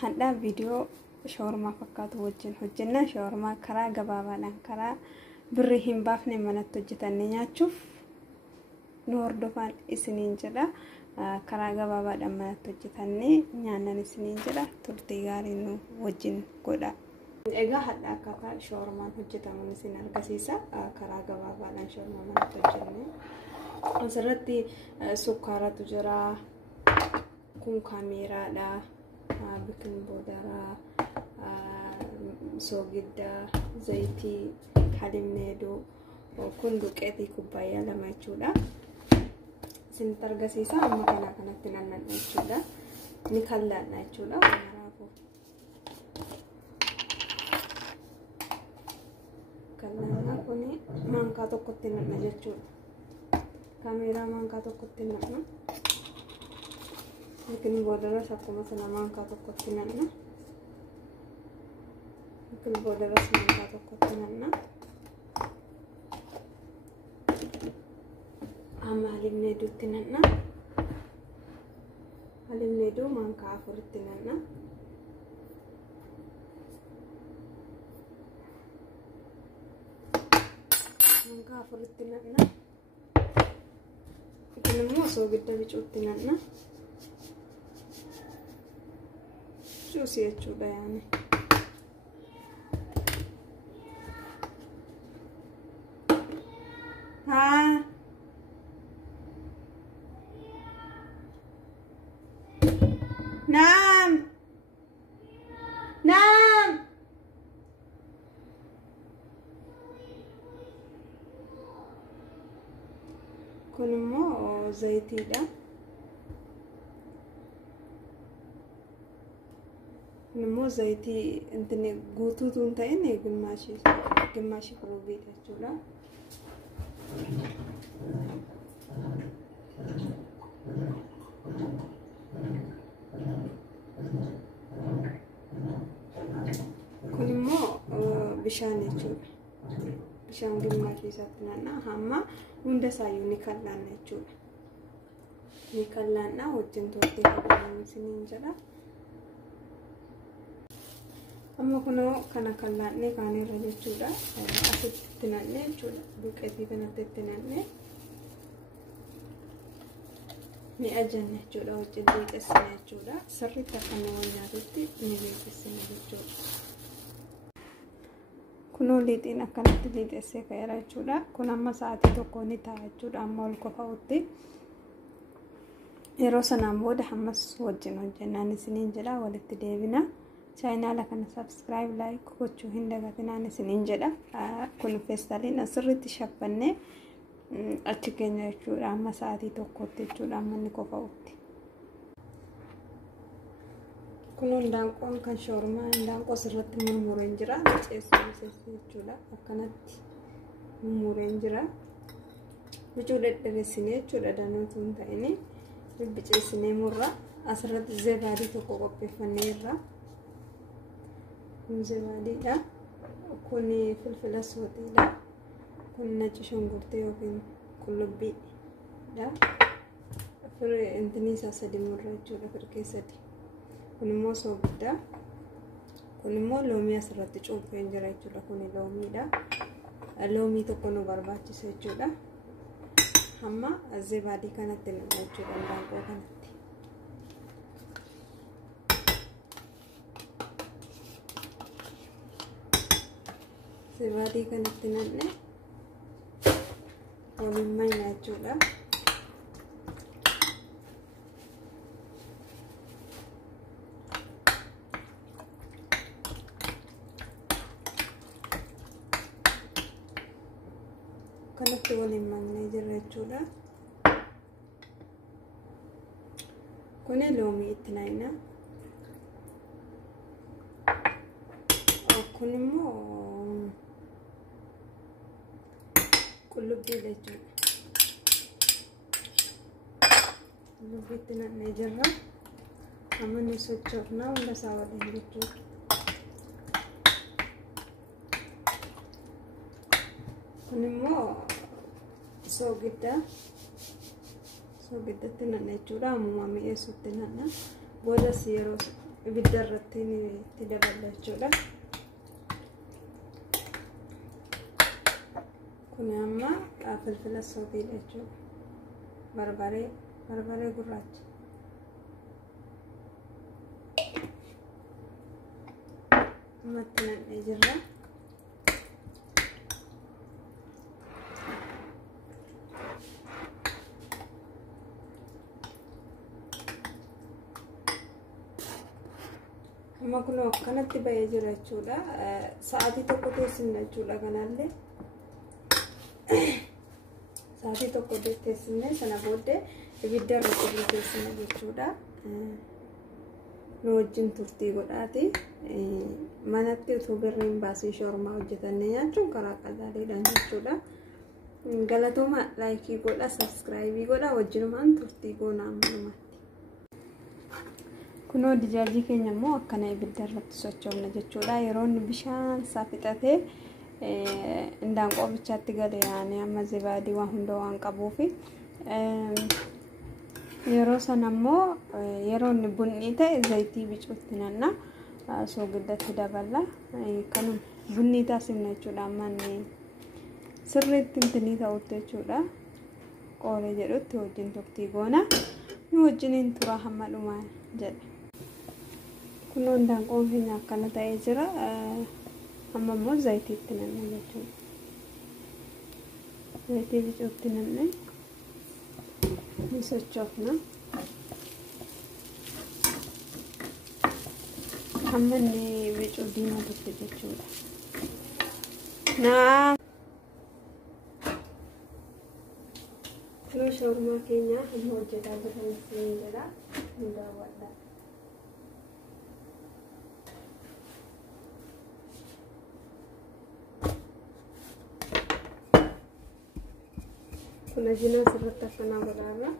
hadda video shawarma fakkaatu wajjin hojjenna shawarma karaa gabaabaadhaan karaa birrii hin baafne manatti hojjetannee nyaachuuf nu hordofaa isiniin jedha karaa gabaabaadhaan manatti hojjetannee nyaannan isiniin jedha turtii gaarii nu wajjin godha. Egaa hadda akkaataa shawarmaan hojjetamu isin argisiisa karaa gabaabaadhaan shawarma manatti hojjennee asirratti sukkaaratu jira kun kaameraadha bikin boodara soogidda zayitii halimneedu kun duqeetii kubbaayyaa lama jechuudha. Isin argisiisa amma kanatti naanna'aa jechuudha. Ni kallaadha jechuudha. Kallaa kuni maankaa tokkotti naanna'aa jechuudha. Kaameraa maankaa tokkotti naanna'aa. Bikin boodara akkuma sana maankaa tokkotti naanna'aa. Bikin boodara maankaa tokkotti naanna'aa. Amma halimneeduutti naanna'aa. Halimneeduu maankaa afuritti naanna'aa. Maankaa afuritti naanna'aa. Kun immoo soogidda bicuutti naanna'aa. Juusi jechuudha yaani. Naam. Kun immoo zayitiidha. Kun immoo zayitii intini guutuutu hin ta'in gimmaashi qurubiidha jechuudha. Kun immoo bishaan jechuudha. Bishaan gimmaashi isaatti naanna'aa hamma hunda isaayyuu ni kallaanna jechuudha. Ni kallaanna wajjin turtii qabamu isiniin jedha. Amma kunoo kana kallaannee kaanirra jechuudha. Asitti naannee jechuudha. Duqeetii kanatti itti naannee ni ajanna jechuudha. Wajjin liiqessina jechuudha. Sirriitti akka nama nyaatutti ni liiqessina jechuudha. Kunoo liixiin akkanatti liixessee ka'eera jechuudha. Kun amma sa'aatii tokko ni ta'a jechuudha. Amma ol kofa'utti yeroo sanaan booda ammas wajjin hojjennaan isiniin jedha. Walitti deebina. Chaayinaala kana subscribe like gochuu hin dagatinaan isiniin jedha. Kun feestaliin asirratti shaffannee achi keenya jechuudha. Amma sa'aatii tokkotti jechuudha. Amma inni kofa'utti. Kun hundaanqoon kan shawarmaa hundaanqoo asirratti murmureen jira. Ceessu jechuudha. Akkanatti murmureen jira. Bicuu dhedheressinee jechuudha. Danuutu hin ta'ini bibbiceessinee murra. Asirratti zebaadii tokko qopheeffannee irra. Kun zebaadiidha. Kun filfila sootiidha. Kun nacci shunkurtii yookiin qullubbiidha. Firii intini isaa sadi murra jechuudha. Firqee sadi. Kun immoo soogidda. Kun immoo loomii asirratti cuunfeen jira jechuudha. Kun loomiidha. Loomii tokko nu barbaachisa jechuudha. Hamma zebaadii kanatti naqna jechuudha. Hundaanqoo kanatti. Zebaadii kanatti naqne waliin mayna jechuudha. Kanatti waliin magnee jira jechuudha. Kuni loomii itti naqna. Kun immoo qullubbii jechuudha. Qullubbii itti naqnee jirra. Amma ni sochoofna hunda isaa waliin jechuudha. Kun immoo soogiddatti naqna jechuudha. Ammuma mi'eessutti naqna. Boodas yeroo ibidda irratti itti daballa jechuudha. Kun amma filfila sootiidha jechuudha. Barbaree gurraacha. Ammatti naqnee jirra. Amma kun akkanatti bahee jira jechuudha. Sa'aatii tokko teessisna jechuudha kanallee. Sa'aatii tokko teessisne sana booddee ibidda irratti teessisna jechuudha. Nu wajjin turtii godhaati. Manatti utuu birriin baasii shoormaa hojjetannee nyaachuun karaa qallaadhaan jechuudha. Galatooma laayikii godha, sabskiraayibii godha, wajjinumaan turtii goonaa ammalumatti. Kunoo dijaajii keenya immoo akkana ibidda irratti sochoofna jechuudha. Yeroo inni bishaan isaa fixatee indaanqoo bichaatti gale yaane amma zibaadii waan hunda waan qabuufi yeroo sana immoo yeroo inni bunni ta'e zayitii bicuutti nanna soogiddatti daballa. Kanuma bunni taasifna jechuudha. Amma sirriitti intinii ta'utti jechuudha. Qoolee jedhutti wajjin turtii goona. Nu wajjiniin tura hamma dhumaa jedhe. Kunoo indaanqoon keenya akkana ta'ee jira. Amma immoo zayitiitti nanna jechuudha. Zayitii bicuutti nanne ni sochoofna. Amma inni bicuu diimatutti jechuudha. Kunoo shawarmaa keenya amma hojjetaa jiran jedha. Ni daawwadha. Kun ajina asirratti akkanaa godhaarra.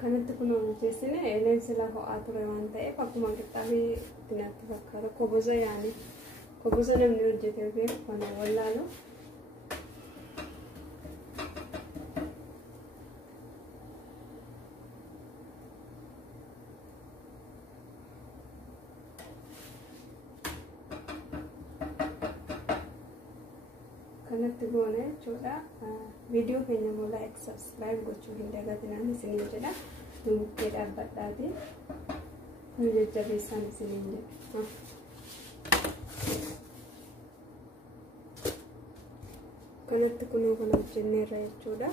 Kanatti kun hojjeessine eeleensi lafa ho'aa ture waan ta'eef akkuma qixxaabee itti natti fakkaata. Koboza yaani koboza namni hojjetee beeku kana wallaalu. Kanatti goone jechuudha. Viidiyoo keenya immoo like, subscribe gochuu hin dagatinaan isiniin jedha. Nu bukkee dhaabbadhaati. Nu jajjabeessaan isiniin jedha. Kanatti kunoo kana hojjenneerra jechuudha.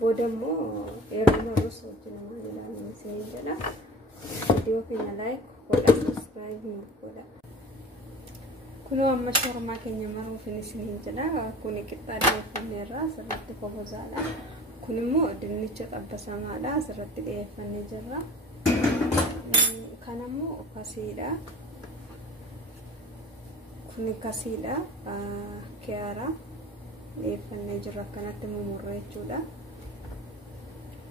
Booda immoo yeroo marrus hojjennamaa ilaalan isiniin jedha. Viidiyoo keenya like godha, subscribe godha. Kunoo amma shawarmaa keenya maruufin isiniin jedha. Kun qixxaadhee dhiyeeffanneerra asirratti kobozaadha. Kun immoo dinnicha xabbasamaadha. Asirratti dhiyeeffannee jirra. Kan immoo kasiidha. Kun kasiidha. Kiyaara dhiyeeffannee jirra. Akkanatti mumurra jechuudha.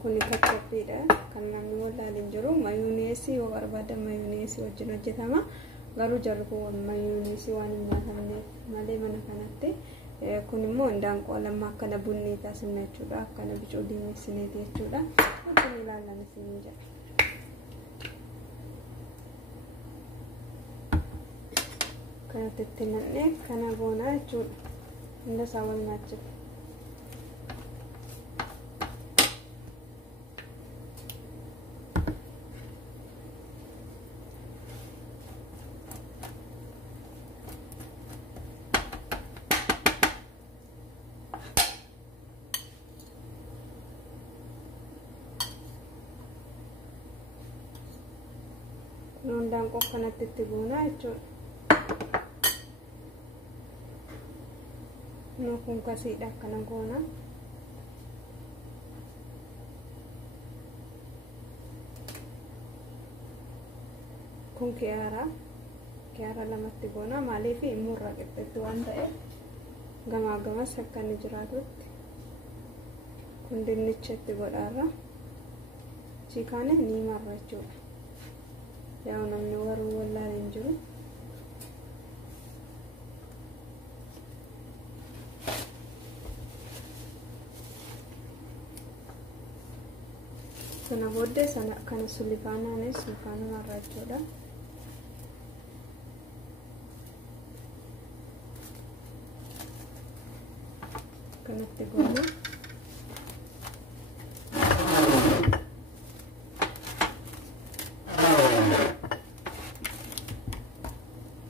Kun kachooppiidha. Kan namni wallaalin jiru mayuuneesii yoo barbaadan mayuuneesii wajjin hojjetama. Garuu jarri mayuuneesii waan hin nyaatamneef malee mana kanatti. Kun immoo indaanqoo lama akkana bunni taasifna jechuudha. Akkana bicuu diimessineeti jechuudha. Wajjin ilaalan isiniin jedha. Kanatti itti naqnee kana goonaa jechuudha. Hunda isaa wal nyaachisa. Indaanqoo kanatti itti goonaa jechuudha. Kun kasiidha akkana goona. Kun kiyaara lamatti goona. Maaliif imurra qixxeetti waan ta'eef gamaa gamas akka inni jiraatutti. Kun dinnicha itti godhaarra. Chikane ni marra jechuudha. Yaa namni waruu wallaalee hin jiru. Kana booddee sana kana sulfaanaanis sulfaana marra jechuudha. Kanatti goona.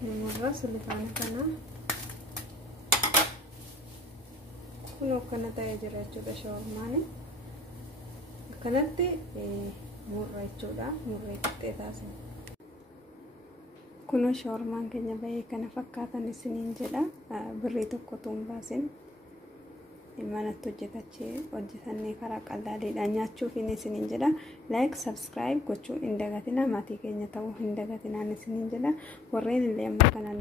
Marra sulfaana kana kunoo kana ta'ee jira jechuudha shawarmaani. Kanatti murra jechuudha. Murree qixxee taasisa. Kunoo shawarmaan keenya baay'ee kana fakkaatan isiniin jedha. Birrii tokko tuun baasin manatti hojjetannee karaa qallaaliidhaan nyaachuuf isiniin jedha. Like, subscribe gochuu hin dagatinaa. Maatii keenya ta'uu hin dagatinaa isiniin jedha. Warreen illee amma kanaan